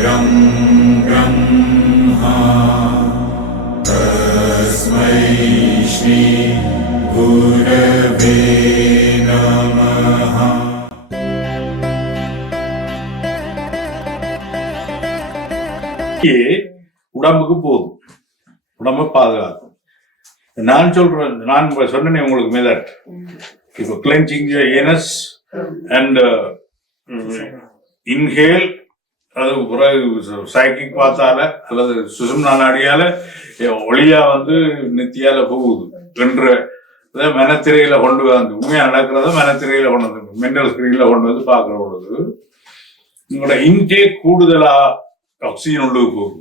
परं ब्रह्मा तस्मै श्री गुरवे नमः. உடம்புக்கு போதும், உடம்பு பாதுகாக்கும். நான் சொல்றேன், நான் சொன்னேன் உங்களுக்கு மெதட். இப்போ கிளென்சிங் ஏனஸ் அண்ட் இன்ஹேல், அது சைக்கிக் பார்த்தால அல்லது சுசும்னா நாடியால ஒளியா நெத்தியால போகுது என்ற மெனத்திரையில கொண்டு வந்து உண்மையா நடக்கிறத மெனத்திரையில கொண்டு வந்து மென்டல் ஸ்கிரீன்ல கொண்டு வந்து பார்க்கிற பொழுது உங்களோட இன்டேக் கூடுதலா ஆக்சிஜன் உள்ளுக்கு போகுது.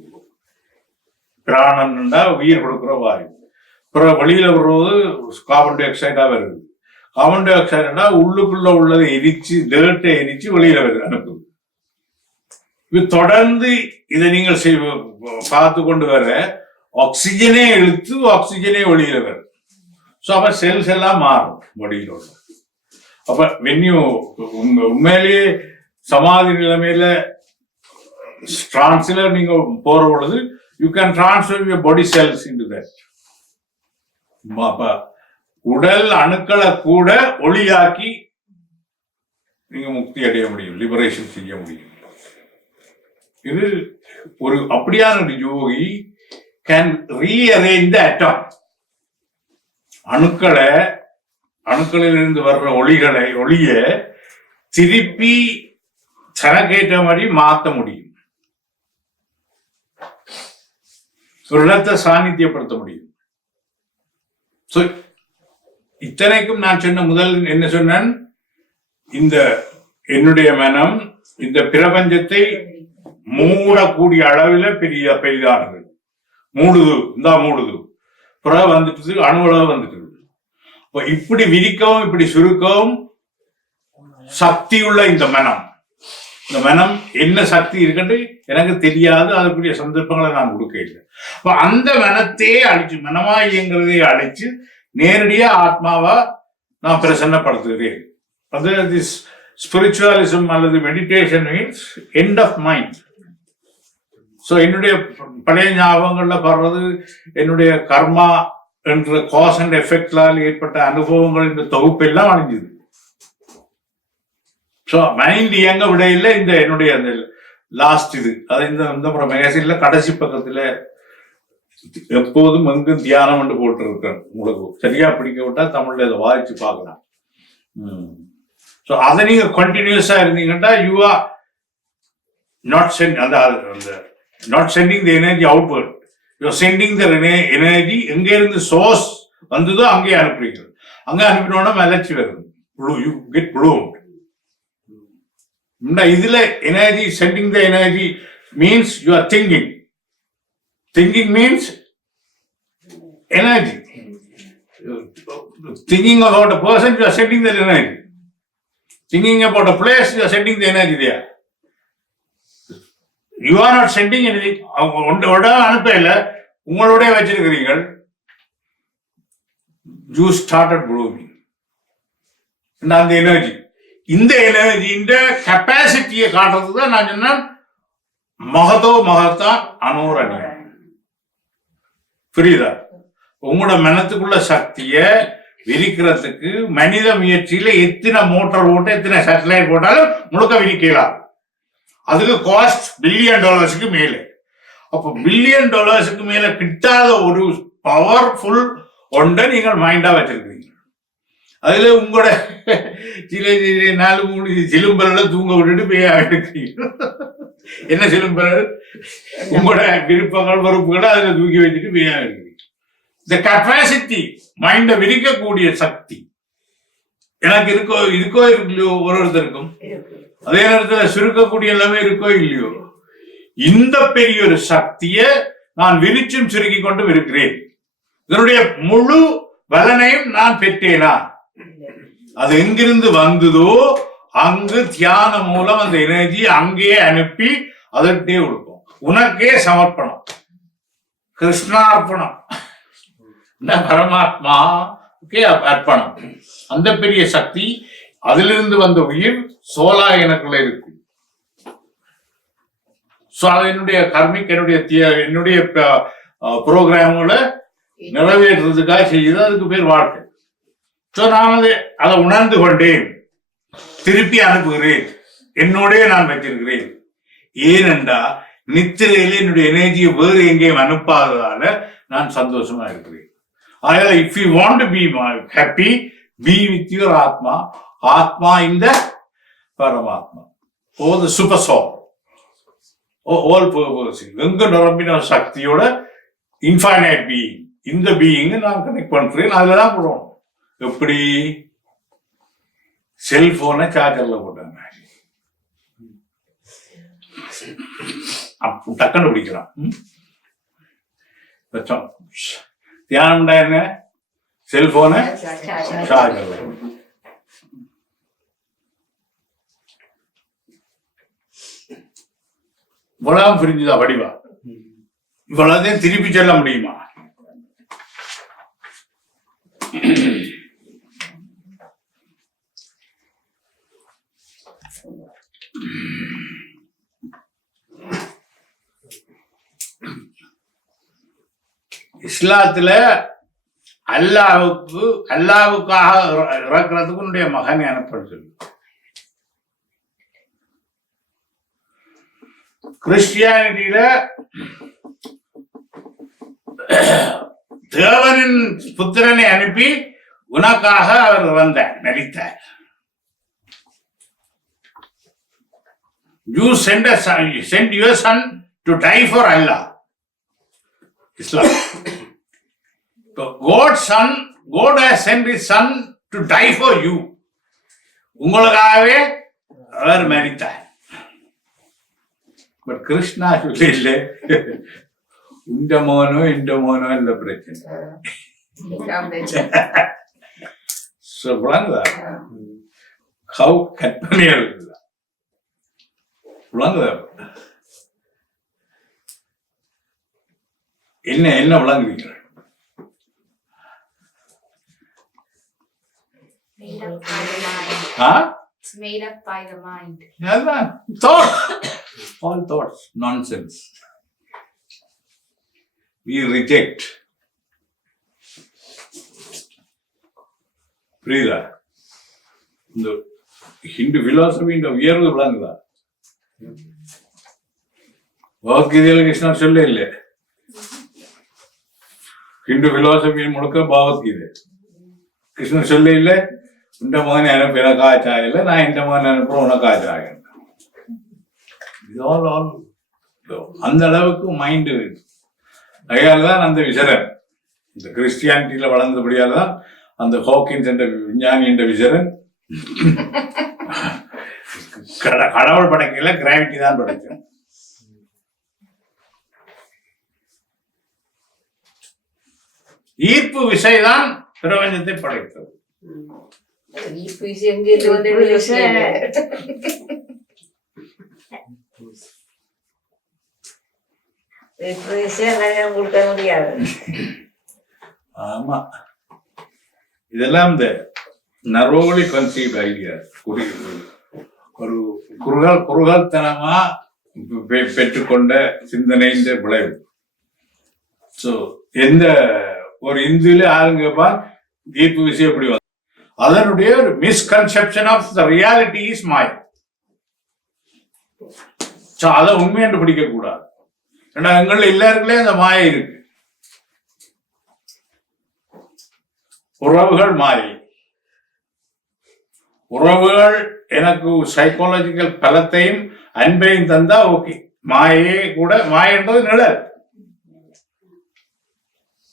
பிராணன்டா உயிர் கொடுக்குற வாயு. அப்புறம் வெளியில வருவது கார்பன் டை ஆக்சைடா வருது. கார்பன் டை ஆக்சைடுனா உள்ளுக்குள்ள உள்ளதை எரிச்சு, டேர்ட்டை எரிச்சு வெளியில வருது, அனுப்புது. இது தொடர்ந்து இதை நீங்கள் பார்த்து கொண்டு வர ஆக்சிஜனே இழுத்து ஆக்சிஜனே வெளியில வரும். ஸோ அப்ப செல்ஸ் எல்லாம் மாறும் பாடியில. அப்ப வென்யூ உண்மையிலேயே சமாதி நிலைமையில டிரான்ஸ்ல நீங்க போற பொழுது you can transfer your body cells into that. அப்ப உடல் அணுக்களை கூட ஒளியாக்கி நீங்க முக்தி அடைய முடியும், லிபரேஷன் செய்ய முடியும். இது ஒரு அப்படியான ஒரு யோகி கேன் ரீஅரேஞ்ச் தி அட்டம். அணுக்களிலிருந்து வர்ற ஒளிய திருப்பி தனக்கேற்ற மாதிரி மாற்ற முடியும். ஒரு இடத்தை சாநித்தியப்படுத்த முடியும். இத்தனைக்கும் நான் சொன்ன முதல் என்ன சொன்னேன், இந்த என்னுடைய மனம் இந்த பிரபஞ்சத்தை மூடக்கூடிய அளவில் பெரிதானது. மூடுது புற வந்துட்டு அணுவளவு வந்துட்டு. இப்படி விரிக்கவும் இப்படி சுருக்கவும் சக்தி உள்ள இந்த மனம் என்ன சக்தி இருக்குன்னு எனக்கு தெரியாது. அதுக்குரிய சந்தர்ப்பங்களை நான் கொடுக்க இல்லை. அப்ப அந்த மனத்தையே அழிச்சு, மனமா இயங்குறதையே அழிச்சு நேரடியா ஆத்மாவா நான் பிரசன்னப்படுத்துகிறேன். அது ஸ்பிரிச்சுவலிசம் அல்லது meditation means end of mind. So என்னுடைய பழைய ஞாபகங்கள்ல வர்றது என்னுடைய கர்மா என்ற காஸ் அண்ட் எஃபெக்ட்லால் ஏற்பட்ட அனுபவங்கள் இந்த தொகுப்பெல்லாம் அழிஞ்சுது. ஸோ மைண்ட் இயங்க விடையில இந்த என்னுடைய அந்த லாஸ்ட் இது அது இந்த மேகசின்ல கடைசி பக்கத்துல எப்போதும் எங்கும் தியானம் என்று போட்டு இருக்கேன். உங்களுக்கு சரியா பிடிக்க விட்டா தமிழ்ல இதை வாசிச்சு பார்க்கலாம். ஸோ அதை நீங்க கண்டினியூஸா இருந்தீங்கன்னா you are not sending the energy outward. You are sending the energy எங்க இருந்து சோர்ஸ் வந்ததோ அங்கே அனுப்புறீங்க. அங்கே அனுப்பினோன்னா மலர்ச்சி வருது, யூ கெட் ப்ளூம்ட். இதுல energy sending the energy means you are thinking means energy. Thinking about a person, you are sending that energy. Thinking about a place, you are sending the energy there. You are not sending anything. அனுப்ப இல்லை, உங்களோட வச்சிருக்கிறீர்கள். You started blooming. அந்த energy, இந்த எனர்ஜியின் கெப்பாசிட்டியை காட்டுறது தான் நான் சொன்னேன் மகதோ மகத்தா அனோரணியம். புரியுதா? உங்களோட மனத்துக்குள்ள சக்திய விரிக்கிறதுக்கு மனித முயற்சியில எத்தனை மோட்டார் போட்டு எத்தனை சேட்டலைட் போட்டாலும் முழுக்க விரிக்கலாம். அதுக்கு காஸ்ட் $1 பில்லியன் மேலே. அப்போ $1 பில்லியன் மேல கிட்டாத ஒரு பவர்ஃபுல் ஒன்றை நீங்கள் மைண்டா வச்சிருக்கீங்க. அதுல உங்களோட சில 4-3 சிலும்பல்ல தூங்க விட்டுட்டு போய் இருக்கிறீங்க. என்ன சிலும்பல்? உங்களோட விருப்பங்கள் பொறுப்புகளை அதுல தூக்கி வச்சுட்டு போய் இருக்கிறீங்க. இந்த கெப்பாசிட்டி மைண்ட விரிக்கக்கூடிய சக்தி எனக்கு இருக்கோ இல்லையோ, ஒருத்தருக்கும் அதே நேரத்தில் சுருக்கக்கூடிய எல்லாமே இருக்கோ இல்லையோ, இந்த பெரிய ஒரு சக்தியை நான் விரிச்சும் சுருக்கி கொண்டும் இருக்கிறேன். இதனுடைய முழு பலனையும் நான் பெற்றேனா? அது எங்கிருந்து வந்ததோ அங்கு தியானம் மூலம் அந்த எனர்ஜி அங்கே அனுப்பி அதற்கே கொடுக்கும். உனக்கே சமர்ப்பணம், கிருஷ்ணார்ப்பணம், பரமாத்மா அர்ப்பணம். அந்த பெரிய சக்தி, அதிலிருந்து வந்த உயிர் சோலா எனக்குள்ள இருக்கு. ஸோ அது என்னுடைய கர்மிக் என்னுடைய ப்ரோக்ராம்களை நிறைவேற்றுறதுக்காக செய்யுது. அதுக்கு பேர் வாழ்க்கை. ஸோ நான் அதை உணர்ந்து கொண்டேன், திருப்பி அனுப்புகிறேன், என்னோடய நான் வச்சிருக்கிறேன். ஏனென்றா நித்திரையில என்னுடைய எனர்ஜியை வேறு எங்கேயும் அனுப்பாததால நான் சந்தோஷமா இருக்கிறேன். அதனால if you want to be happy, be with your ஆத்மா. ஆத்மா இந்த பரமாத்மா, ஓ த சூப்பர் சோல், ஓல் பர்பஸிங், எங்க நிரம்பின சக்தியோட இன்ஃபைனைட் பீயிங், இந்த பீயிங் நான் கனெக்ட் பண்றேன். அதுலதான் போடுவோம். எப்படி? செல்போனை சார்ஜர்ல போட்டாங்க, டக்குன்னு பிடிக்கிறான். தியானம்டா என்ன? செல்போனை சார்ஜர்ல. இவ்வளவு புரிஞ்சுதா வடிவா? இவ்வளவுதான் திருப்பி சொல்ல முடியுமா? இஸ்லாத்துல அல்லாவுக்காக இறக்குறதுக்கு உன்னுடைய மகனை அனுப்ப சொல்லு. கிறிஸ்டியானிட்டியில தேவனின் புத்திரனை அனுப்பி உனக்காக அவர் வந்தார், நடித்தார். You send your son to die for Allah. Islam. So God has sent his son to die for you. உங்களுக்காகவே அவர் மரித்தார். பட் கிருஷ்ணா சொல்ல, இந்த மோனோ இந்த மோனோ இல்ல பிரச்சனை. சொல்றாங்க ஹவு கற்பனையா இருக்குதா? என்ன என்ன விளங்குவீங்க? It's made up by the mind. Thoughts. All thoughts. Nonsense. We reject. புரியுதா? இந்த ஹிந்து பிலாசபி இந்த உயர்வு விளங்குதா? பகவத்கீதையில கிருஷ்ணர் சொல்ல இல்லை. ஹிந்து பிலாசபி முழுக்க பகவத்கீதை. கிருஷ்ணர் சொல்ல இல்லை, இந்த மகனை அனுப்ப எனக்கா சாயல, நான் இந்த மகனை அனுப்புறோம் உனக்கா சாய. அந்த அளவுக்கு மைண்டு. அதனால்தான் அந்த விசரன் இந்த கிறிஸ்டியானிட்டியில வளர்ந்தபடியால் தான் அந்த ஹாக்கின்ஸ் என்ற விஞ்ஞானி என்ற விசரன் கடவுள் படைக்கல, கிராவிட்டி தான் படைக்கும். ஈர்ப்பு விசைதான் பிரபஞ்சத்தை படைத்தது. ஆமா, இதெல்லாம் இந்த நரோலி கன்சீவ் ஐடியா, ஒரு குறுகல்தனமா பெற்றுக்கொண்ட சிந்தனைன்ற விளைவு. ஸோ எந்த ஒரு இந்துல ஆளுங்கப்பா ஈர்ப்பு விஷயம் எப்படி வந்து அதனுடைய ஒரு misconception of the reality is மாய். ஸோ அதை உண்மை என்று பிடிக்க கூடாது. ஏன்னா எங்கள எல்லாருக்குள்ளே அந்த மாயை இருக்கு. உறவுகள் மாயை. உறவுகள் எனக்கு சைக்காலஜிக்கல் பலத்தையும் அன்பையும் தந்தா ஓகே. மாயே கூட மாயன்றது நிழல்.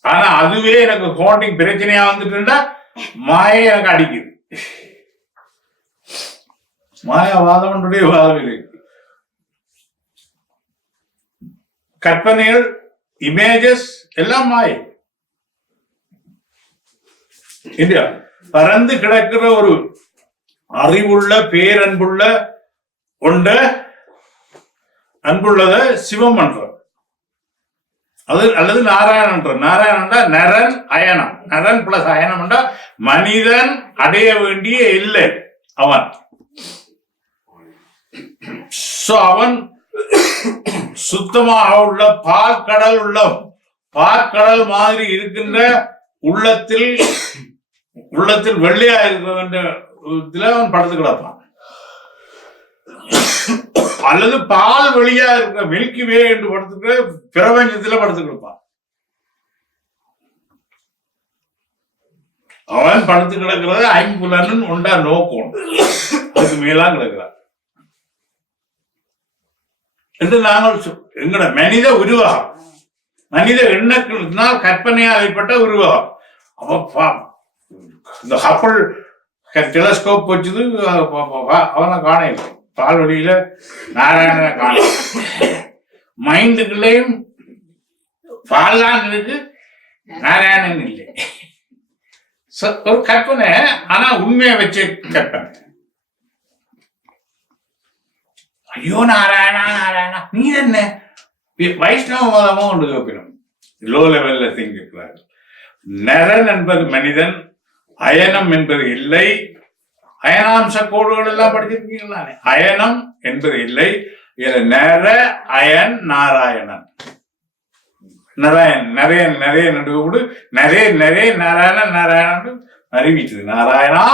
ஆனா அதுவே எனக்கு ஹாண்டிங் பிரச்சனையா வந்துட்டுண்டா மாயை எனக்கு அடிக்குது. மாயாவாதம் வாதம் இருக்கு. கற்பனைகள், இமேஜஸ் எல்லாம் மாயை. இல்லையா? பறந்து கிடக்கிற ஒரு அறிவுள்ள பேரன்புள்ள ஒண்ட அன்புள்ளத சிவம் பண்ற அது, அல்லது நாராயணன்ற. நாராயணன்டா நரன் அயனம். நரன் பிளஸ் அயனம் மனிதன் அடைய வேண்டிய இல்லை அவன். அவன் சுத்தமாக உள்ள பாற்கடல் உள்ளம், பாற்கடல் மாதிரி இருக்கின்ற உள்ளத்தில் வெள்ளையா இருக்கிற அவன் படுத்து கிடப்பான். அல்லது பால் வெளியா இருக்கிற மில்கி வே என்று படுத்துக்கிற பிரபஞ்சத்துல படுத்து கிடப்பான். அவன் படுத்து கிடக்கிறது ஐம்புலன் உண்டா நோக்கம், அதுக்கு மேலா கிடக்கிறான் என்று நாங்கள் எங்கட மனித உருவகம், மனித எண்ணத்தினால் கற்பனையால் ஏற்பட்ட உருவகம். அப்ப இந்த ஹப்பிள் டெலஸ்கோப் வச்சது அவனை காணல, பால்வெளியில நாராயணனை காண. மைண்டுக்குள்ளேயும் பால் தான் இருக்கு, நாராயணன் இல்லை. ஒரு கற்பனை, ஆனா உண்மையை வச்ச கற்பனை. ஐயோ நாராயணா நாராயணா, நீ என்ன வைஷ்ணவ மதமும் ஒன்று கேட்கணும். லோ லெவல்ல திங்கிறார்கள். நரன் என்பது மனிதன், அயனம் என்பது இல்லை. அயனாம்ச கோடுகள் எல்லாம் படிச்சிருக்கீங்களா? அயனம் என்பது இல்லை. நர அயன் நாராயணன், நாராயண் நிறைய நிறைய நடுவோடு நிறைய நிறைய நாராயணன் நாராயணன் அறிவிச்சது. நாராயணா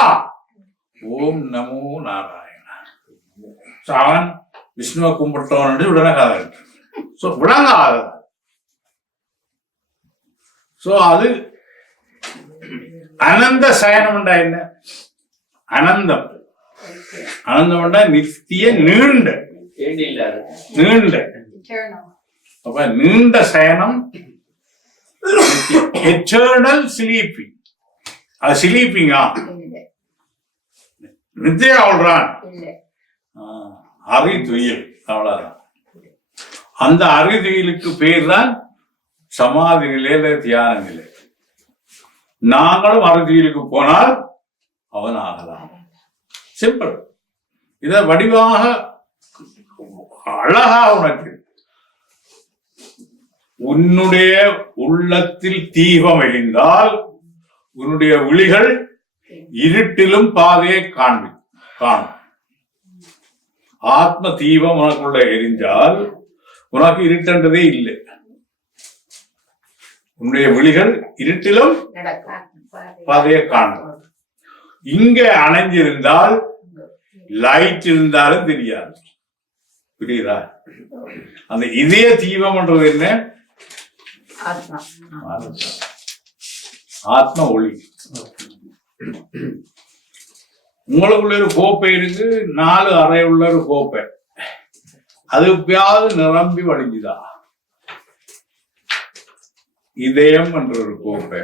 ஓம் நமோ நாராயணா. அவன் விஷ்ணுவை கும்பிட்டவன் உடனே கதை விளங்காத. அது அனந்த சயனம் என்ன? அனந்தம், அனந்தம் நித்திய நீண்ட நீண்ட. அப்ப நீண்ட சயனம், எட்டர்னல் ஸ்லீப்பிங். அது ஸ்லீப்பிங்கா? நித்திய ஆள்றான், அறிதுயில், அவ்வளவுதான். அந்த அறிதுயிலுக்கு பேர் தான் சமாதி நிலையில, தியான நிலை. நாங்களும் அறிதுயிலுக்கு போனால் அவன் ஆகலாம். சிம்பிள். இத வடிவாக அழகா உனக்கு உன்னுடைய உள்ளத்தில் தீபம் எரிந்தால் உன்னுடைய விழிகள் இருட்டிலும் பாதையை காணும். ஆத்ம தீபம் உனக்குள்ள எரிஞ்சால் உனக்கு இருட்டன்றதே இல்லை. உன்னுடைய விழிகள் இருட்டிலும் பாதையை காணும். இங்க அணைஞ்சிருந்தால் லைட் இருந்தாலும் தெரியாது. புரியுதா? அந்த இதய தீபம்ன்றது என்ன? ஆத்ம ஒளி. உங்களுக்குள்ள ஒரு கோப்பை இருக்கு, 4 அறை உள்ள ஒரு கோப்பை. அது எப்பயாவது நிரம்பி வடிஞ்சுதா? இதயம் என்ற ஒரு கோப்பை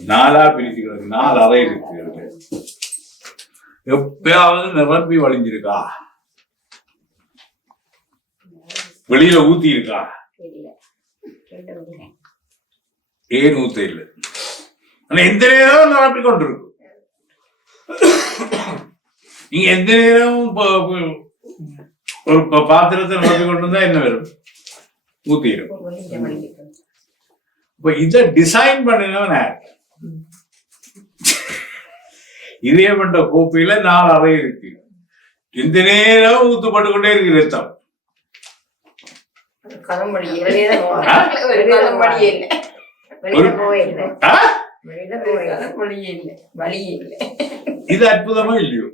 4ஆ பிரிச்சுக்கிறது, 4 அறை இருக்கிறது. எப்பயாவது நிரம்பி வழிஞ்சிருக்கா? வெளியில ஊத்தி இருக்கா? ஏன் ஊத்த இல்லை? ஆனா எந்த நேரம் நிரப்பி கொண்டிருக்கும். நீங்க எந்த நேரம் ஒரு பாத்திரத்தை நிரப்பி கொண்டு இருந்தா என்ன வரும்? ஊத்தி இருக்கும். இப்ப இத டிசைன் பண்ணினவன் இதே பண்ற கோப்பையில 4 அறை இருக்கு. எந்த நேரம் ஊத்துப்பட்டு கொண்டே இருக்கு ரத்தம். இது அற்புதமா இல்லையோ?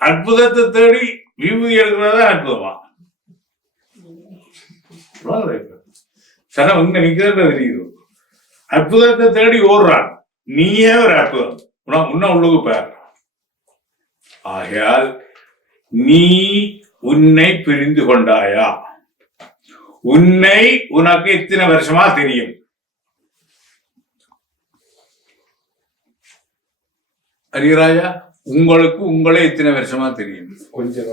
அற்புதத்தை தேடி விபூதி எடுக்கிறதா அற்புதமா? சனம் இங்க நிக்கிறது தெரியுது. அற்புதத்தை தேடி ஓடுறான். நீயே ஒரு அற்புதம், உன்ன உள்ளுக்கு பேர். ஆகையால் நீ உன்னை பிரிந்து கொண்டாயா? உன்னை உனக்கு எத்தனை வருஷமா தெரியும்? ஹரிராஜா, உங்களுக்கு உங்களே எத்தனை வருஷமா தெரியும்? கொஞ்சம்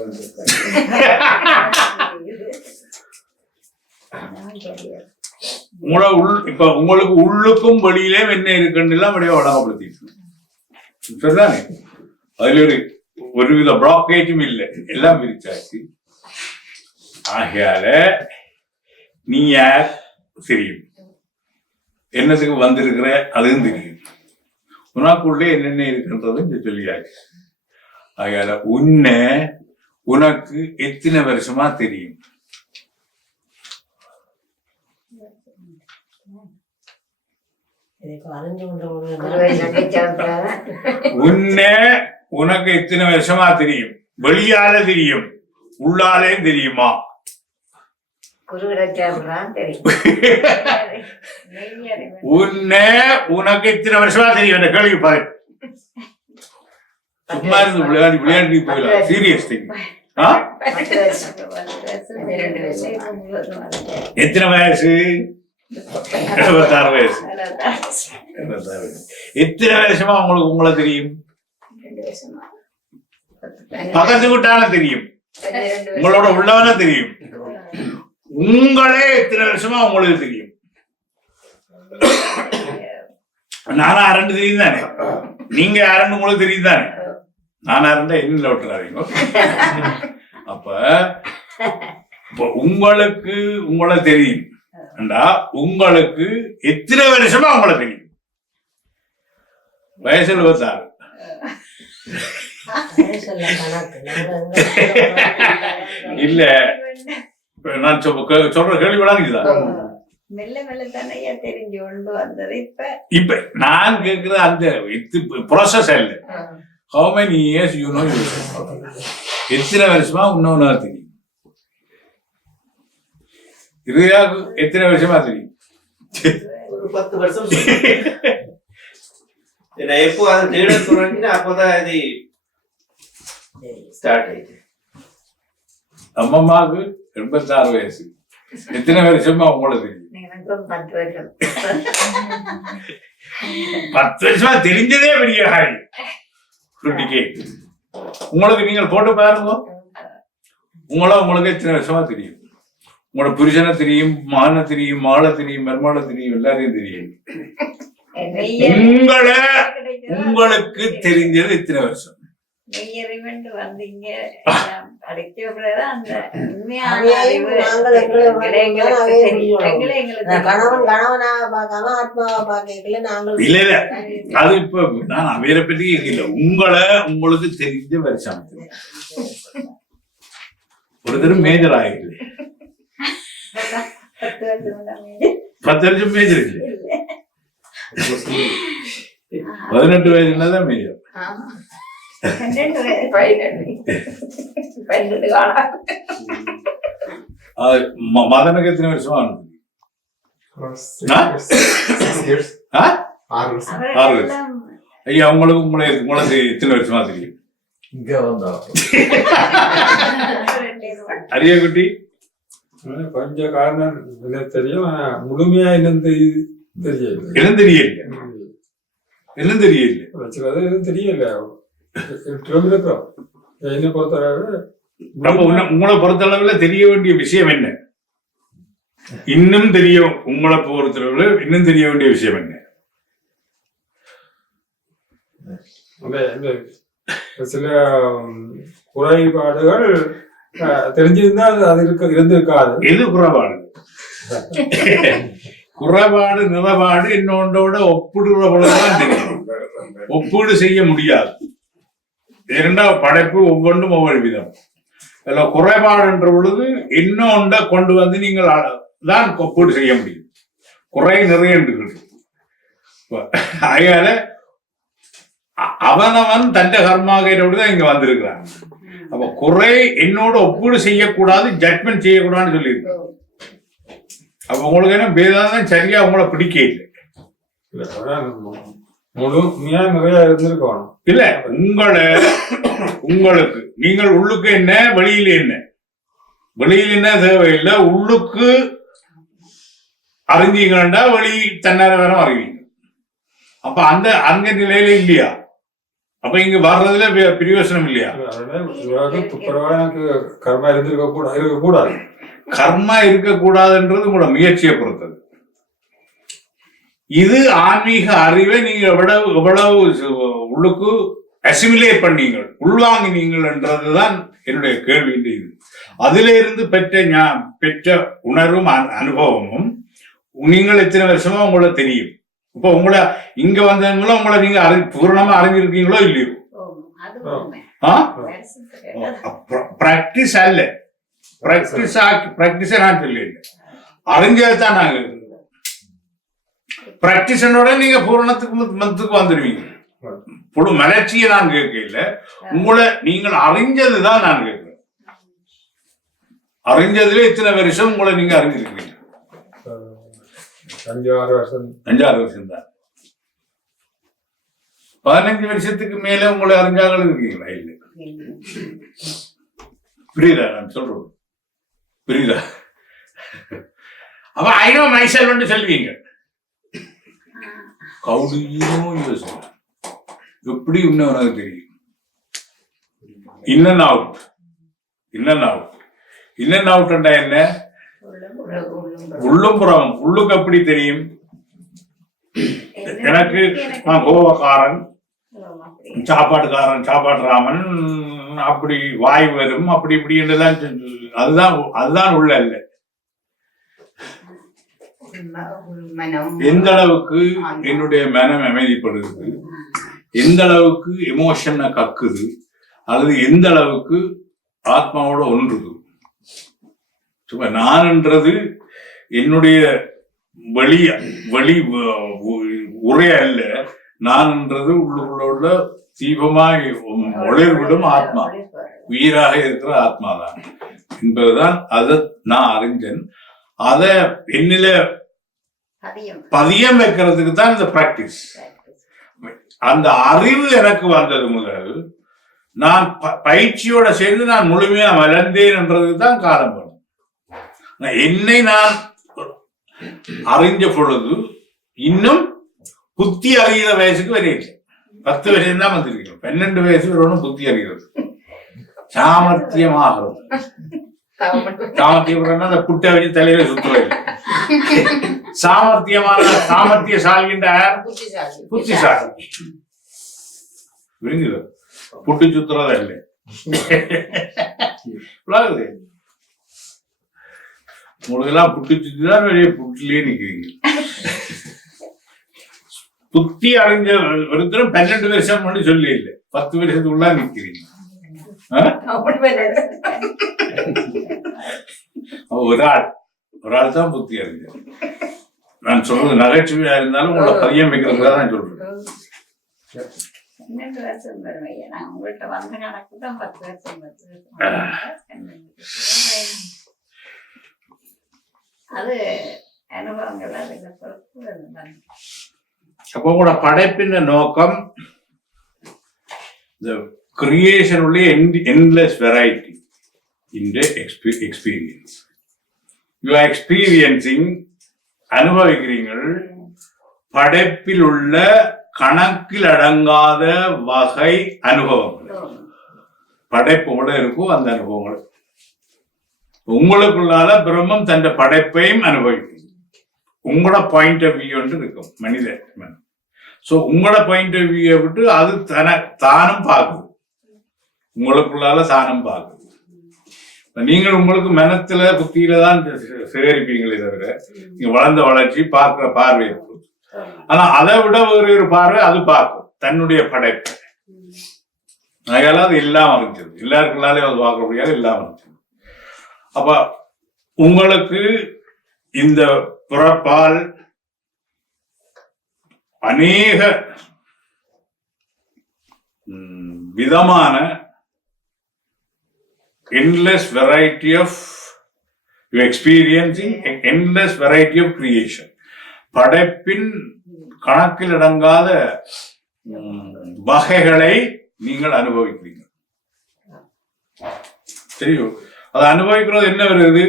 இப்ப உங்களுக்கு உள்ளுக்கும் வெளியிலே என்ன இருக்குன்னு எல்லாம் வழியா வழங்கப்படுத்திட்டு சரிதானே? அதுல ஒருவித பிளாக்கேஜும் இல்லை, எல்லாம் பிரிச்சாச்சு. ஆகையால நீ யார் தெரியும், என்னத்துக்கு வந்திருக்கிற அதுவும் தெரியும், உனக்குள்ளே என்னென்ன இருக்குன்றது சொல்லியாச்சு. அதனால உனக்கு எத்தனை வருஷமா தெரியும்? உனக்கு எத்தனை வருஷமா தெரியும்? வெளியால தெரியும், உள்ளாலே தெரியுமா? உனக்கு எத்தனை வருஷமா தெரியும் என்ற கேள்வி பாரு. சும்மா இருந்து விளையாடி போயிடலாம். Serious thing. எத்தனை வயசு? 76 வயசு. எத்தனை வருஷமா உங்களை தெரியும்? பக்கத்து விட்டான தெரியும், உங்களோட உள்ளவன தெரியும். உங்களே எத்தனை வருஷமா உங்களுக்கு தெரியும்? நானா அரண்டு தெரியும் தானே, நீங்க அரண்டு உங்களுக்கு தெரியும் தானே. நானா இருந்தா என்ன விட்டுறாதீங்க. அப்ப உங்களுக்கு உங்களை தெரியும், உங்களுக்கு எத்தனை வருஷமா உங்களை தெரியும்? வயசு 76. இல்ல நான் சொல்ற கேள்வி விளங்குதா? இப்ப நான் கேக்குற அந்த ப்ராசஸ் இல்ல. How many years you know yourself? எத்தனை வருஷமா உன்ன தெரியும்? இதுக்கு எத்தனை வருஷமா தெரியும்? ஒரு 10 வருஷம். நான் எப்போ அதை தேட தொடங்கினா அப்போதான் அது ஸ்டார்ட் ஆயிடுச்சு. அம்மாவுக்கு 86 வயசு. எத்தனை வருஷமா உங்களுக்கு தெரியும்? 10 வருஷமா தெரிஞ்சதே பெரிய ஹாரி. உங்களுக்கு நீங்கள் போட்டு பாருங்க. உங்களுக்கு எத்தனை வருஷமா தெரியும்? உங்களோட புருஷனை தெரியும், மகனை தெரியும், மகளை தெரியும், மருமகளை தெரியும், எல்லாரையும் தெரியும். உங்களுக்கு தெரிஞ்சது எத்தனை வருஷம்? இல்ல அது இப்ப நான் அவையரை பற்றி கேட்கல, உங்களுக்கு தெரிஞ்ச வருஷம். ஒரு தரம் மேஜர் ஆகிடுது. 10 வருஷம் மேஜர் இல்லை, 18 வயதுனாதான் மேஜர். மதனுக்கு எத்தனை வருஷமா? 6 வருஷம். ஐயா உங்களுக்கு எத்தனை வருஷமா தெரியும்? அரிய குட்டி கொஞ்சம் காரணம் தெரியும், முழுமையா என்னன்னு தெரியல. எதுவும் தெரியல, எதுவும் தெரியல, எதுவும் தெரியல. என்னை பொறுத்தளவு உங்களை பொறுத்தளவுல தெரிய வேண்டிய விஷயம் என்ன? இன்னும் தெரியும், உங்களை பொறுத்தளவுல இன்னும் தெரிய வேண்டிய விஷயம் என்ன? சில குறைபாடுகள் தெரிஞ்சிருந்தா அது இருந்திருக்காது. எது குறைபாடு? குறைபாடு நிறபாடு இன்னொன்றோட ஒப்பிடுற பொழுதுதான் தெரியும். ஒப்பீடு செய்ய முடியாது. இரண்டாவது படைப்பு ஒவ்வொன்றும் ஒவ்வொரு விதம். அதுல குறைபாடுன்ற பொழுது இன்னொன்றை கொண்டு வந்து நீங்கள் தான் ஒப்பீடு செய்ய முடியும். குறை நிறைய அதனால அவனவன் தந்த கர்மாகையோடுதான் இங்க வந்திருக்கிறான். அப்ப குறை என்னோட ஒப்பீடு செய்யக்கூடாது, ஜட்மெண்ட் செய்யக்கூடாதுன்னு சொல்லியிருக்கேன். அப்ப உங்களுக்கு என்ன பேதான் சரியா உங்களை பிடிக்க இல்லை. முழுமையா நிறைய இருந்திருக்கணும். இல்ல உங்களுக்கு நீங்கள் உள்ளுக்கு என்ன, வெளியில என்ன? வெளியில என்ன தேவையில்லை, உள்ளுக்கு அறிஞ்சீங்கன்னா வெளி தன்னார வேற அறிவீங்க. அப்ப அந்த நிலையில இல்லையா? அப்ப இங்க வர்றதுல பிரயோசனம் இல்லையா? எனக்கு கர்மா இருக்கக்கூடாது. கர்மா இருக்கக்கூடாதுன்றது உங்களோட முயற்சியை பொறுத்தது. இது ஆன்மீக அறிவை நீங்க எவ்வளவு உள்ளுக்கு அசிமிலேட் பண்ணீங்க, உள்வாங்கினீங்கள் என்றதுதான் என்னுடைய கேள்வி. இது அதுல இருந்து பெற்ற உணர்வும் அனுபவமும் நீங்கள் எத்தனை வருஷமா உங்களுக்கு தெரியும். இப்ப உங்களை இங்க வந்தது மூலம் உங்களை நீங்க பூரணமா அறிஞ்சிருக்கீங்களோ இல்லையோ? பிராக்டிஸ் அல்ல, பிராக்டிஸ் நான் சொல்லல, அறிஞ்சதுதான் நாங்க. பிராக்டிஸனோட நீங்க பூரணத்துக்கு வந்துடுவீங்க. புழு மலர்ச்சியை நான் கேட்கல, உங்களை நீங்கள் அறிஞ்சதுதான் நான் கேட்கிறேன். அறிஞ்சதுல இத்தனை வருஷம் உங்களை நீங்க அறிஞ்சிருக்கீங்க. 5-6 வருஷம். 5-6 வருஷம் தான். 15 வருஷத்துக்கு மேல உங்களை அறிஞ்சாங்களும் இருக்கீங்களா? இல்லை. புரியுதா நான் சொல்றது? புரியுதா? அப்ப ஐ நோ மை செல்ஃப் சொல்வீங்க. கவுடியும் யோசனை எப்படி இன்னும் உனக்கு தெரியும். In and out, in and out. In and அவுட்ண்டா என்ன? உள்ளும் புறம். உள்ளுக்கு எப்படி தெரியும்? எனக்கு நான் கோவக்காரன், சாப்பாட்டுக்காரன், சாப்பாட்டு ராமன், அப்படி வாய் வரும், அப்படி இப்படின்றதான். அதுதான் உள்ள இல்ல. எந்த அளவுக்கு என்னுடைய மனம் அமைதிப்படுது, எந்த அளவுக்கு எமோஷனை கக்குது, அல்லது எந்த அளவுக்கு ஆத்மாவோட ஒன்றுது. நான்ன்றது என்னுடைய வெளி உரைய அல்ல, நான்ன்றது உள்ளுக்குள்ள தீபமாய் ஒளிர்விடும் ஆத்மா, உயிராக இருக்கிற ஆத்மாதான் என்பதுதான். அதை நான் அறிஞ்சேன். அத என்னில பதியம் வைக்கிறதுக்கு தான் இந்த பிராக்டிஸ். அந்த அறிவு எனக்கு வந்தது முதல் நான் பயிற்சியோட சேர்ந்து நான் முழுமையா வளர்ந்தேன் என்றதுக்கு தான் காலம் வரும். என்னை நான் அறிஞ்ச பொழுது இன்னும் புத்தி அறிகிற வயசுக்கு வரையில 10 வயசு தான் வந்திருக்கிறோம். 12 வயசு வரணும் புத்தி அறிகிறது, சாமர்த்தியமாகிறது. சாமர்த்தியம் அந்த புட்டை வச்சு தலையில சுத்துறது. சாமர்த்தியசாலின்ற புத்திசாலி புரிஞ்சுது. புட்டு சுத்துறத இல்லை. உங்களுக்கெல்லாம் புட்டு சுத்திதான் வெளியே புட்டிலேயே நிக்கிறீங்க. புத்தி அறிஞ்ச ஒருத்தரும் 12 வருஷம் மட்டும் சொல்லி இல்லை, 10 வருஷத்துக்குள்ள நிக்கிறீங்க. ஒரு ஆள் தான் புத்தி அறிஞ்ச. நான் சொல்றது நகைச்சுவையா இருந்தாலும் உங்களை பதியம் வைக்கிறதுக்காக தான் சொல்றேன். 12 வருஷம் வருவையா, நான் உங்கள்கிட்ட வந்த கணக்கு தான் 10 வருஷம். அது அனுபவங்கள் அதுல பொறுப்பு. அப்போ உங்களோட படைப்பின் நோக்கம் the creation only endless variety in the experience. You are experiencing, அனுபவிக்கிறீங்கள் படைப்பில் உள்ள கணக்கில் அடங்காத வகை அனுபவங்கள். படைப்போட இருக்கும் அந்த அனுபவங்கள். உங்களுக்குள்ளால பிரம்மம் தன் படைப்பையும் அனுபவிக்கும். உங்களோட பாயிண்ட் ஆஃப் வியூ வந்து இருக்கும் மனிதன். சோ உங்களோட பாயிண்ட் ஆஃப் வியூ விட்டு அது தானும் பார்க்குது, உங்களுக்குள்ளால தானும் பார்க்குது. நீங்கள் உங்களுக்கு மனத்துல புத்தியில தான் சேகரிப்பீங்களே தவிர நீங்க வளர்ந்த வளர்ச்சி பார்க்கிற பார்வை இருக்கும். ஆனா அதை விட வேறு ஒரு பார்வை அது பார்க்கும், தன்னுடைய படைப்பு. அதனால அது எல்லாம் அறிஞ்சது, எல்லாருக்குள்ளாலே அது பார்க்க முடியாது, எல்லாம் அறிஞ்சது. அப்ப உங்களுக்கு இந்த பிறப்பால் அநேக விதமான endless variety of you experiencing endless variety of creation. படைப்பின் கணக்கில் அடங்காத வகைகளை நீங்கள் அனுபவிக்கிறீங்க. தெரியும், அதை அனுபவிக்கிறது என்ன வருது?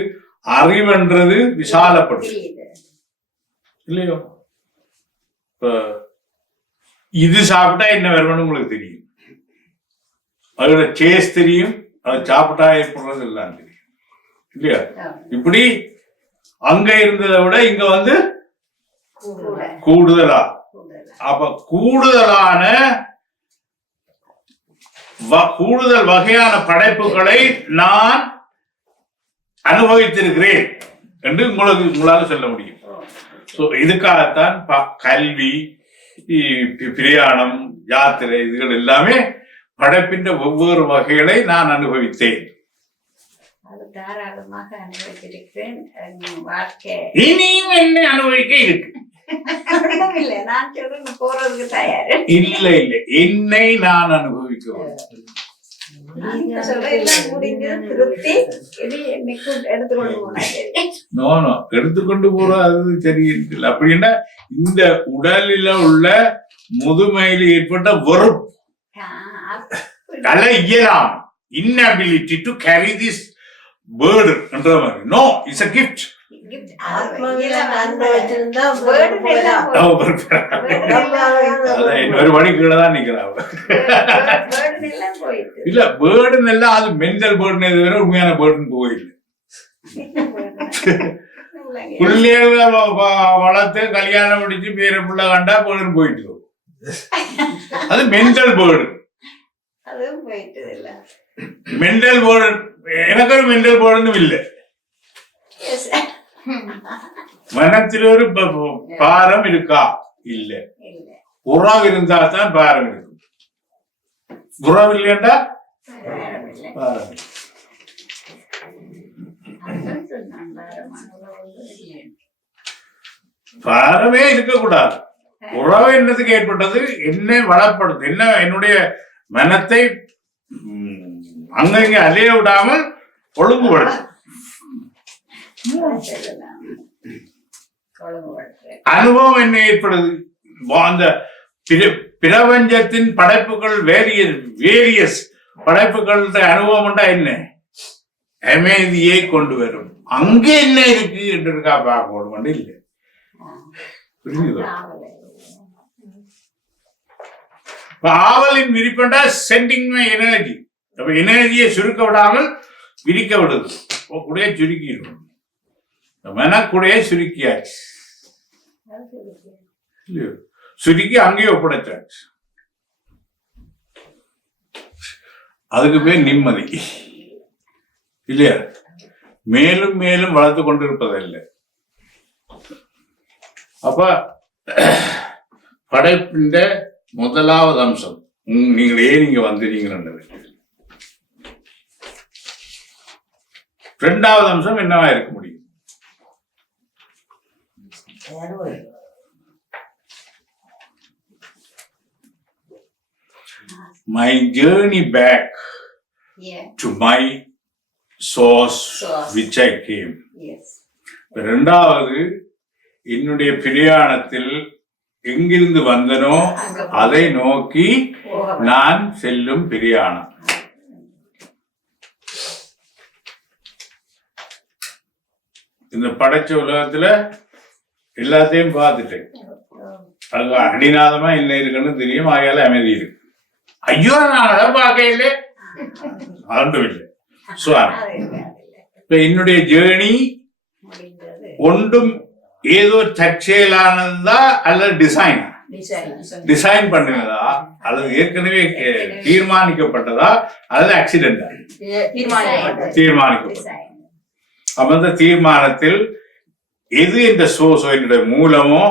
அறிவுன்றது விசாலப்படுது இல்லையோ? இது சாப்பிட்டா என்ன வரும்னு உங்களுக்கு தெரியும், அதோட டேஸ்ட் தெரியும், அது சாப்பிட்டா ஏற்படுறது எல்லாம் தெரியும் இல்லையா? இப்படி அங்க இருந்ததை விட இங்க வந்து கூடுதலா. அப்ப கூடுதலான கூடுதல் வகையான படைப்புகளை நான் அனுபவித்திருக்கிறேன் என்று உங்களால சொல்ல முடியும். இதுக்காகத்தான் கல்வி, பிரயாணம், யாத்திரை, இதுகள் எல்லாமே படைப்பின் வெவ்வேறு வகைகளை நான் அனுபவித்தேன். அது தாராளமாக அனுபவிச்சிருக்கிறேன். வாழ்க்கை இனியும் என்ன அனுபவிக்க இருக்கு. இல்லை, நான் சொல்றேன் போறதுக்கு தயார். இல்லை என்னை நான் அனுபவிக்க சொல்றேன் முடிஞ்சது திருப்தி. இது என்னைக்கு எடுத்துக்கொண்டு போனாங்க. நோ எடுத்துக்கொண்டு போறது சரியில்லை. அப்படின்னா இந்த உடலில உள்ள முதுமையில் ஏற்பட்ட வெறுப்பு இயலாம் inability to carry this burden என்ற மாதிரி. No, it's a gift. இன்னொரு வழி கீழதான் நிக்கிறாங்க. இல்ல பேர்டன் எல்லாம் அது மென்டல் பேர்டன் எது உண்மையான பேர்டன் போயில்லை. பிள்ளைகளை வளர்த்து கல்யாணம் முடிச்சு பேர பிள்ளை கண்டா பேர்டன் போயிட்டு அது மென்டல் பேர்டன். மென்டல் பேர்டன் எனக்கு ஒரு மென்டல் பேர்டனும் இல்லை. மனத்தில் ஒரு பாரம் இருக்கா? இல்ல. உறவு இருந்தா தான் பாரம் இருக்கும். உறவு இல்லையா பாரம். பாரமே இருக்கக்கூடாது. உறவு என்னதுக்கு ஏற்பட்டது? என்னை வளப்படுத்து, என்ன என்னுடைய மனத்தை அங்கங்க அலைய விடாமல் ஒழுங்குபடுத்து. அனுபவம் என்ன ஏற்படுது? அந்த பிரபஞ்சத்தின் படைப்புகள் வேரியஸ் படைப்புகள் அனுபவம் என்ன? அமைதியை கொண்டு வரும். அங்க என்ன இருக்கு என்று இருக்கா பார்க்கணும் இல்லை. ஆவலின் விரிப்பண்டா சென்டிங் எனர்ஜி. அப்ப எனர்ஜியை சுருக்க விடாமல் விரிக்க விடுது. கூடைய சுருக்கிடும். மனக்குடைய சுருக்கியாச்சு. சுருக்கி அங்கேயே ஒப்படைச்சாச்சு. அதுக்கு பேர் நிம்மதி இல்லையா? மேலும் மேலும் வளர்த்து கொண்டிருப்பதில்லை. அப்ப படைப்பின் முதலாவது அம்சம் நீங்களே நீங்க வந்துறீங்க. இரண்டாவது அம்சம் என்னவா இருக்க முடியும்? My journey back to my source which I came. இரண்டாவது என்னுடைய பிரயாணத்தில் எங்கிருந்து வந்தனோ அதை நோக்கி நான் செல்லும் பிரயாணம். இந்த படைச்ச உலகத்துல எல்லாத்தையும் பார்த்துட்டேன். அது அடிநாதமா என்ன இருக்குன்னு தெரியும். ஆகையால அமைதி இருக்கு. ஐயோ நான் அதை பார்க்க இல்லை அதுவும் இல்லை. இப்ப என்னுடைய ஜேர்னி ஒன்றும் ஏதோ தற்செயலானதா அல்லது டிசைன் பண்ணினதா அல்லது ஏற்கனவே தீர்மானிக்கப்பட்டதா அல்லது ஆக்சிடென்டா தீர்மானிக்கப்பட்டதா? அந்த தீர்மானத்தில் எது இந்த சோர்ஸ் என்னுடைய மூலமோ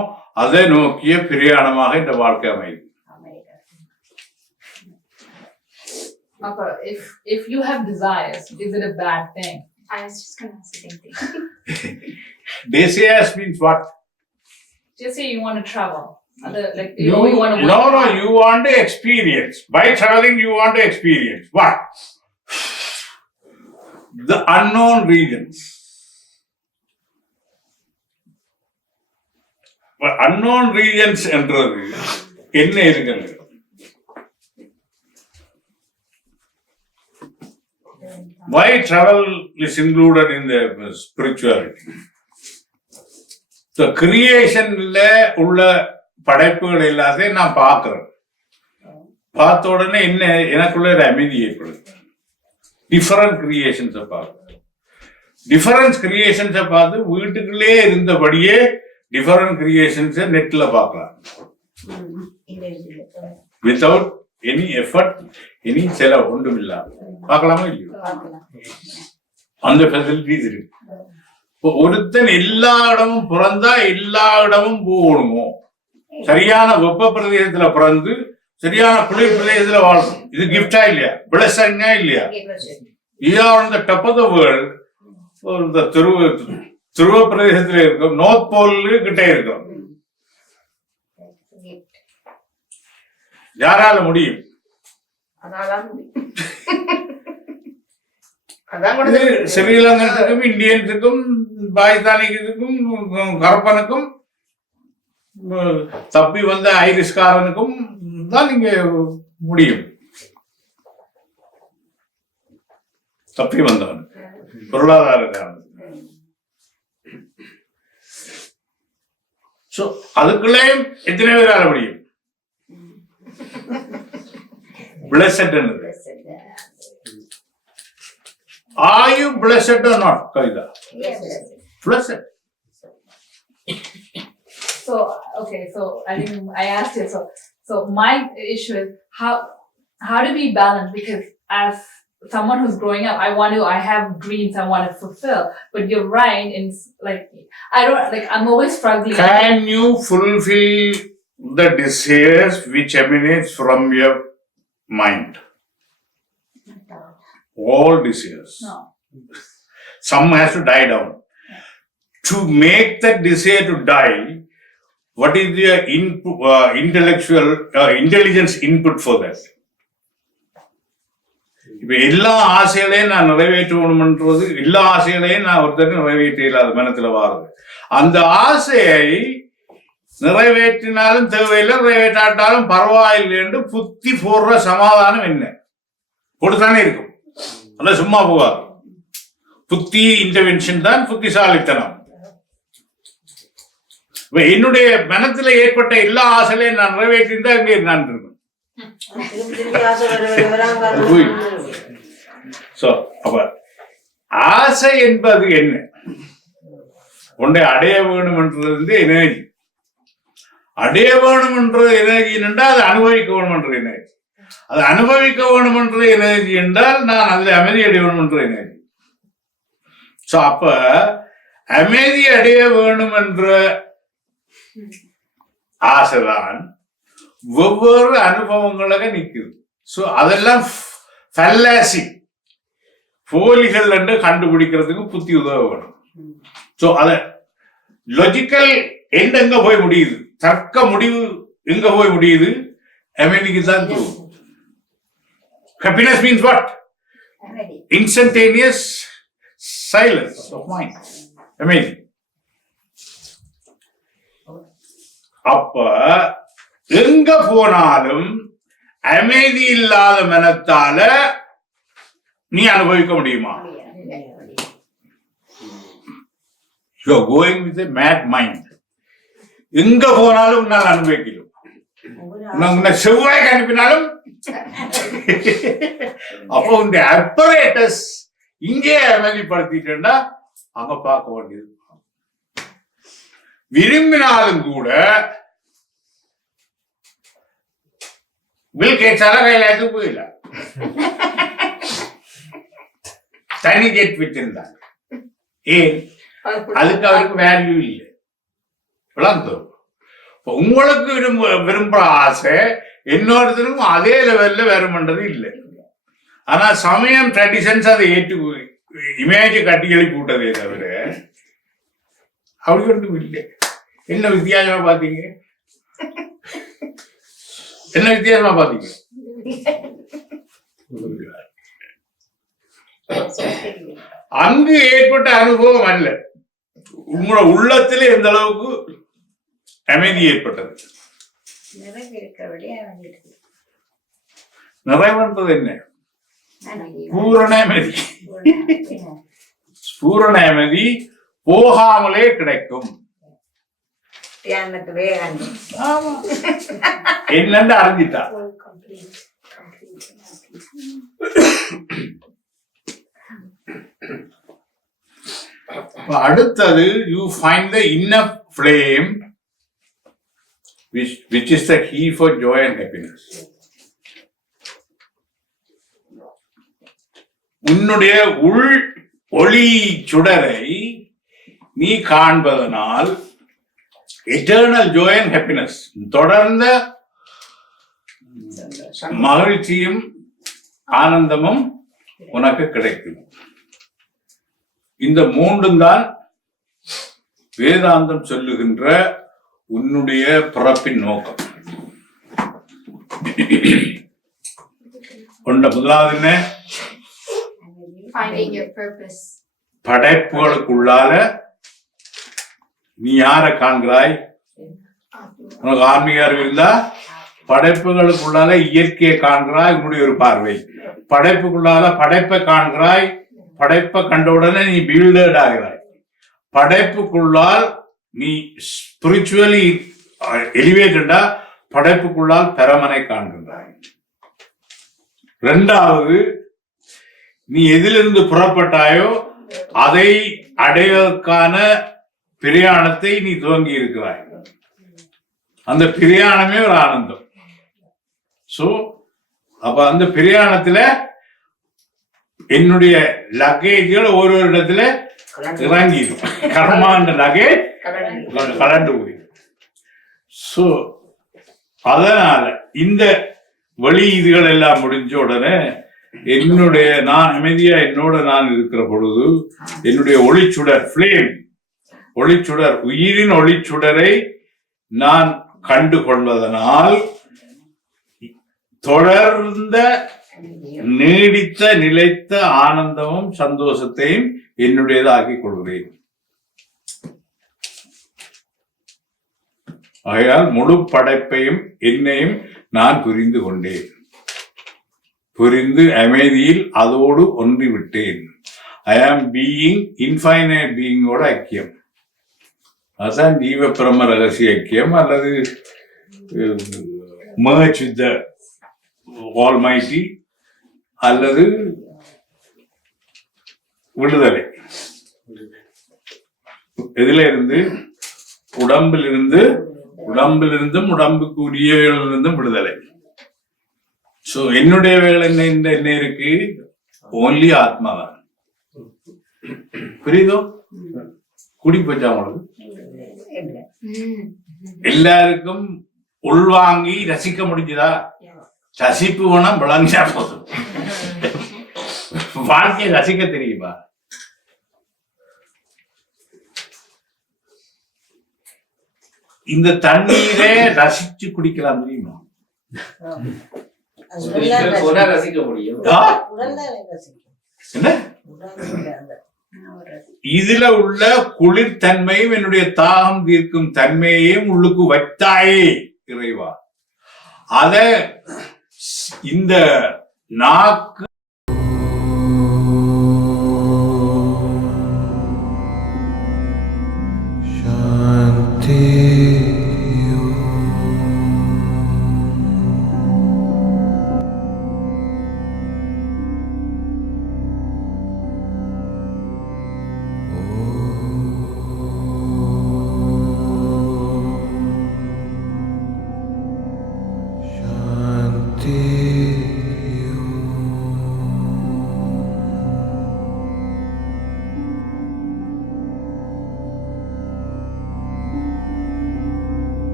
அதை நோக்கிய பிரயாணமாக இந்த வாழ்க்கை அமையுது. Papa, if you have desires, is it a bad thing? I was just gonna ask the same thing. Desires means what? Just say you want to travel. Like You want to no, you want to experience. By traveling, you want to experience what? The unknown regions. But unknown regions என்றது என்ன இருக்குங்க? Why travel is included in the spirituality? The creationல உள்ள படைப்புகள் எல்லாத்தையும் நான் பார்க்கிறேன். பார்த்த உடனே என்ன எனக்குள்ள ஒரு அமைதி ஏற்படுது. டிஃபரண்ட் கிரியேஷன்ஸை பார்க்கிறேன். டிஃபரன்ஸ் கிரியேஷன்ஸை பார்த்து வீட்டுக்குள்ளே இருந்தபடியே டிஃபரண்ட் கிரியேஷன்ஸை நெட்ல பார்க்கலாம். வித்தவுட் எனி எஃபர்ட், எனி செலவு ஒன்றும் இல்லாம பார்க்கலாமா இல்லையோ? அந்த ஃபெசிலிட்டிஸ் இருக்கு. ஒருத்தன் எல்லா இடமும் பிறந்தா எல்லா இடமும் போகணுமோ? சரியான வெப்ப பிரதேசத்துல பிறந்து சரியான குளிர் பிரதேசத்துல வாழணும். இது கிஃப்டா இல்லையா, பிளஸிங்கா இல்லையா? You are on the top of the world. இந்த துருவ பிரதேசத்துல இருக்கும், நார்த் போல் கிட்டே இருக்கும். யாரால முடியும்? இது ஸ்ரீலங்கனுக்கும் இந்தியன்ஸுக்கும் பாகிஸ்தானிக்கும் கரப்பனுக்கும் தப்பி வந்த ஐரிஷ்காரனுக்கும் தான் நீங்க முடியும். தப்பி வந்தவன் பொருளாதார காரணம். அதுக்குள்ளேயும் எத்தனை பேரால முடியும்? Blessed. Are you blessed or not, Kavita? Yes. Blessed. So okay, so I think I asked you. So my issue is how do we balance? Because as someone who's growing up, I have dreams I want to fulfill. But you're right, in like I'm always struggling. Can you fulfill the desires which emanates from your mind? All desires. No. Some has to die down. To make that desire to die, what is the intelligence input for that? இப்ப எல்லா ஆசைகளையும் நான் நிறைவேற்றணும்ன்றது, எல்லா ஆசைகளையும் நான் ஒருத்தர் நிறைவேற்ற இல்லாத மனத்துல வாருது. அந்த ஆசையை நிறைவேற்றினாலும் தேவையில்லை, நிறைவேற்றாட்டாலும் பரவாயில்லை என்று புத்தி போடுற சமாதானம் என்ன? கொடுத்தானே இருக்கும், அல்ல சும்மா போகாது. புத்தி இன்டர்வென்ஷன் தான் புத்திசாலித்தனம். என்னுடைய மனத்துல ஏற்பட்ட எல்லா ஆசைகளையும் நான் நிறைவேற்றிருந்தா அங்கே நான் இருக்கேன். அப்ப ஆசை என்பது என்ன? ஒன்றை அடைய வேணும் என்றது எனர்ஜி. அடைய வேணும் என்ற எனர்ஜி என்றால் அது அனுபவிக்க வேணும் என்ற எனர்ஜி. அது அனுபவிக்க வேணும் என்ற எனர்ஜி என்றால் நான் அதில் அமைதி அடைய வேணும் என்ற எனர்ஜி. அப்ப அமைதி அடைய வேணும் என்ற ஆசைதான் ஒவ்வொரு அனுபவங்களாக நிற்குது. அதெல்லாம் ஃபல்லாசி, போலிகள் என்று கண்டுபிடிக்கிறதுக்கு புத்தி உதவ வேணும். அத லாஜிக்கல் எண்ட் எங்க போய் முடியுது, தர்க்க முடிவு எங்க போய் முடியுது? அமைதிக்கு தான் தூவும். Happiness means what? Instantaneous silence of mind, அமைதி. அப்ப எங்க போனாலும் அமைதி இல்லாத மனத்தால நீ அனுபவிக்க முடியுமா? You are going with a mad mind. எங்க போனாலும் உன்னால் அனுபவிக்கணும். உன்னை செவ்வாய்க்கு அனுப்பினாலும் அப்போ உங்க அப்பரேட்டஸ் இங்கே அமைதிப்படுத்திட்டா அங்க பார்க்க வேண்டியது. விரும்பினாலும் கூட பில் கேட்ஸால கையில போயில தனி ஜெட் வச்சிருந்தாங்க. ஏன்? அதுக்கு அவருக்கு வேல்யூ இல்லை. உங்களுக்கு விரும்புற ஆசை இன்னொருத்தருக்கும் அதே லெவல்ல வேறுமன்றது இல்லை. ஆனா சமயம் ட்ரெடிஷன்ஸ் அதை ஏற்று இமேஜ் கட்டி எழுப்பி விட்டதே தவிர அப்படி ஒன்றும் இல்லை. என்ன வித்தியாசமா பாத்தீங்க? என்ன வித்தியாசமா பாத்தீங்க? அங்கு ஏற்பட்ட அனுபவம் அல்ல, உங்களோட உள்ளத்திலே எந்த அளவுக்கு அமைதி ஏற்பட்டது. நிறைவுன்றது என்ன? பூரண அமைதி. பூரண அமைதி போகாமலே கிடைக்கும். என்னன்னு அறிஞ்சிட்டா. அடுத்தது you find the inner flame which is the key for joy and happiness. உன்னுடைய உள் ஒளி சுடரை நீ காண்பதனால் eternal joy and happiness, தொடர்ந்த மகிழ்ச்சியும் ஆனந்தமும் உனக்கு கிடைக்கும். இந்த மூன்றும் தான் வேதாந்தம் சொல்லுகின்ற உன்னுடைய பிறப்பின் நோக்கம். முதலாவது என்ன? Finding your purpose. படைப்புகளுக்குள்ளால நீ யார காண்கிறாய்? உனக்கு ஆன்மீக அறிவு இருந்தா படைப்புகளுக்குள்ளால இயற்கையை காண்கிறாய், உன்னுடைய ஒரு பார்வை. படைப்புக்குள்ளால படைப்பை காண்கிறாய், படைப்பை கண்டவுடனே நீ பில்டர்ட் ஆகிறாய். படைப்புக்குள்ளால் நீ ஸ்பிரிச்சுவலி எலிவேட்டடா படைப்புக்குள்ளால் பரமனை காண்கின்றாய். இரண்டாவது, நீ எதிலிருந்து புறப்பட்டாயோ அதை அடைவதற்கான பிரயாணத்தை நீ துவங்கி இருக்கிறாய். அந்த பிரயாணமே ஒரு ஆனந்தம். சோ அப்ப அந்த பிரயாணத்துல என்னுடைய லக்கேஜ்கள் ஒரு இடத்துல இறங்கிடும். கர்மாண்ட லக்கேஜ் கலண்டு போய். சோ அதனால இந்த வழி இதுகள் எல்லாம் முடிஞ்ச உடனே என்னுடைய நான் அமைதியா என்னோட நான் இருக்கிற பொழுது என்னுடைய ஒளிச்சுடர் ஃபிளேம், ஒளிச்சுடர், உயிரின் ஒளிச்சுடரை நான் கண்டு கொள்வதனால் தொடர்ந்த நீடித்த நிலைத்த ஆனந்தமும் சந்தோஷத்தையும் என்னுடையதாக்கிக் கொள்கிறேன். ஆகையால் முழு படைப்பையும் என்னையும் நான் புரிந்து கொண்டேன். புரிந்து அமைதியில் அதோடு ஒன்றி விட்டேன். ஐ ஆம் பீயிங் இன்ஃபைனைட் பீயிங்கோட ஐக்கியம். அதுதான் ஜீவ பிரம ரகசிய ஐக்கியம் அல்லது merge with the Almighty அல்லது விடுதலை. எதுல இருந்து? உடம்பிலிருந்தும் உடம்புக்குரியவர்களிருந்தும் விடுதலை. சோ என்னுடைய வேலை என்ன இருக்கு? ஓன்லி ஆத்மா தான். புரியுதோ? குடி போச்சா உங்களுக்கு? எல்லாருக்கும் உள்வாங்கி ரசிக்க முடிஞ்சுதா? ரசிப்பு வேணா விளங்கியா போதும். வாழ்க்கையை ரசிக்க தெரியுமா? இந்த தண்ணீரை ரசிச்சு குடிக்கலாம் தெரியுமா? ரசிக்க முடியும். என்ன? இதுல உள்ள குளிர்தன்மையும் என்னுடைய தாகம் தீர்க்கும் தன்மையையும் உள்ளுக்கு வைத்தாயே இறைவா. அத இந்த நாக்கு